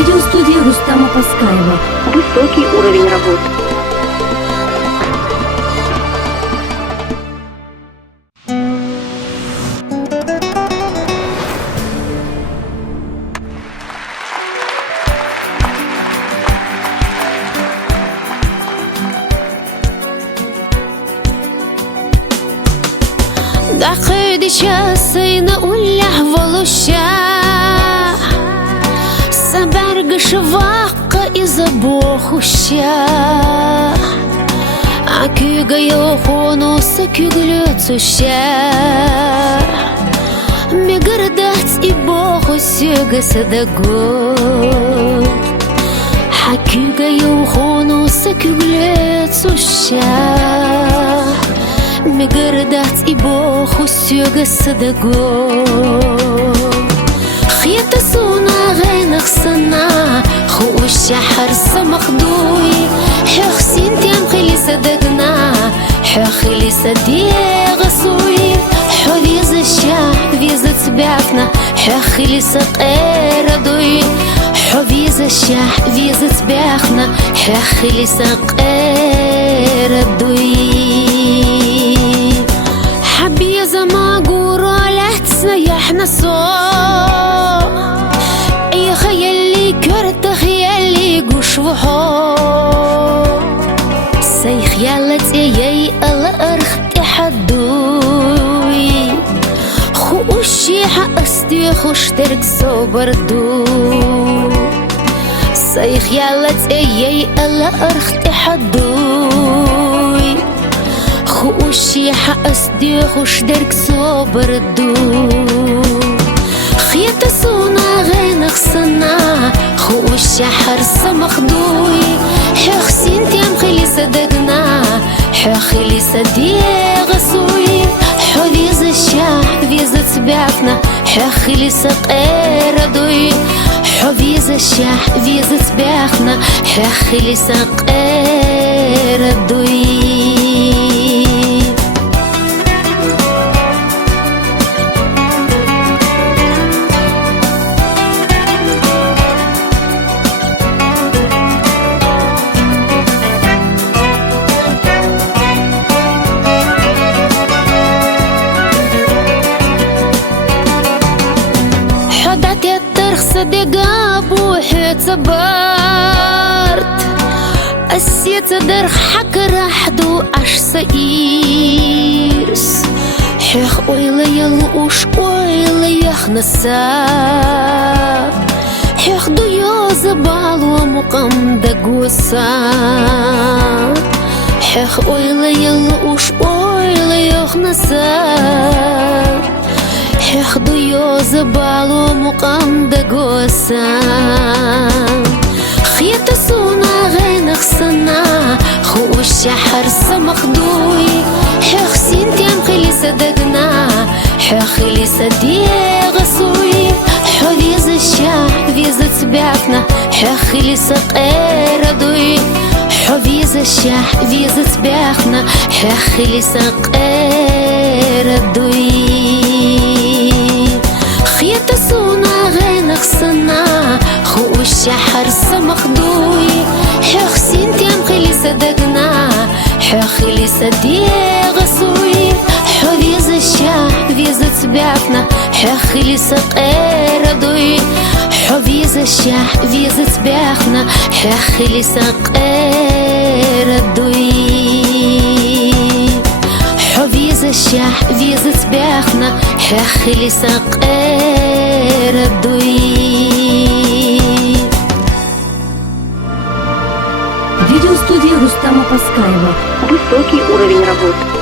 Видеостудия Рустама Паскаева. Высокий уровень работы. دقيقة سينا ولا волоща Sabərqış vaqqı izə boxuşa Aküga yoxunu saküglütsuşa Мегардаць и бохусюга садагон Haküga yoxunu saküglütsuşa Мегардаць и бохусюга садагон خيطة سونا غينخ سنا خوش حرس مخدوي حخسين تيام خلي صدقنا حخلي صديق سوي حويز الشاه فيزة تبعتنا حخلي سقير دوي حويز الشاه فيزة تبعتنا حخلي سقير دوي حبي زما قورو لا تسيحنا صوت اي خيالي كرت خيالي قوش وحوت سي خيالت ايي الارخ تحدوي خوشي حقستي خوش ترك صبردو سي خيالت ايي الارخ تحدوي خوشي حقستي خوش درك صبردو خيطة سونا غينخ سنا خوش حرس مخدوي حخسين تيام خلي صدقنا حخلي صديق سوي حويز الشاه فيزة تبعتنا حخلي سقير دوي حويز الشاه فيزة تبعتنا حخلي سقير دوي صدقا بوحي صبرت السيت درخ حك رحدو عش سئيرس حيخ ويلي يلقوش ويلي يخنسا حيخ دو يوزبال ومقام دقوسا حيخ ويلي يلقوش ويلي يخنسا حيخدو يوزبالو مقام دقوسا خيطة سونا غينخ سنا خوش حرس مخدوي حخسين تيام خلي صدقنا حخلي صديق سوي حويز الشاه فيزة تبعتنا حخلي سقير دوي حويز الشاه فيزة تبعتنا حخلي سقير دوي خيطة سونا غينخ سنا خوش حرس مخدوي حخسين تيام خلي صدقنا حخلي صديق سوي حويز الشاه فيزة تبعتنا حخلي سقير دوي حويز الشاه فيزة تبعتنا حخلي سقير دوي حويز الشاه فيزة تبعتنا حخلي سقير دوي Видеостудия Рустама Паскаева. Высокий уровень работы.